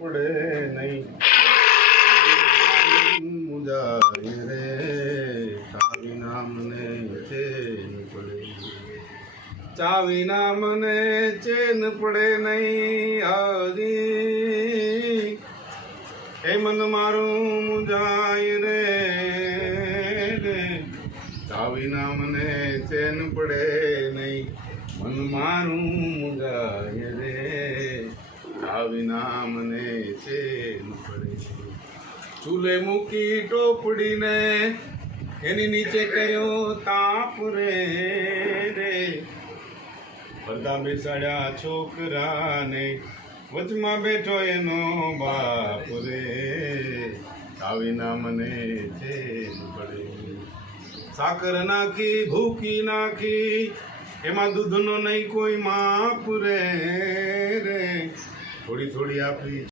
પડે નહીં મુંજાય રે ચાવી ના મને ચેન પડે ચાવી ના મને ચેન પડે નહીં આજી એ મન મારું મુંજાય રે ચાવી ના મને ચેન પડે નહીં મન મારું મુંજાય રે ચાવી ના મને ચેન પડે ચૂલે મૂકી ટોપડીને એની નીચે કર્યો તાપ રે પડદા બેસાડ્યા છોકરાને વચમાં બેઠો એનો બાપ રે ચાવી ના મને ચેન પડે સાકર નાખી ભૂકી નાખી એમાં દૂધનો નહીં કોઈ માપ રે થોડી થોડી આપી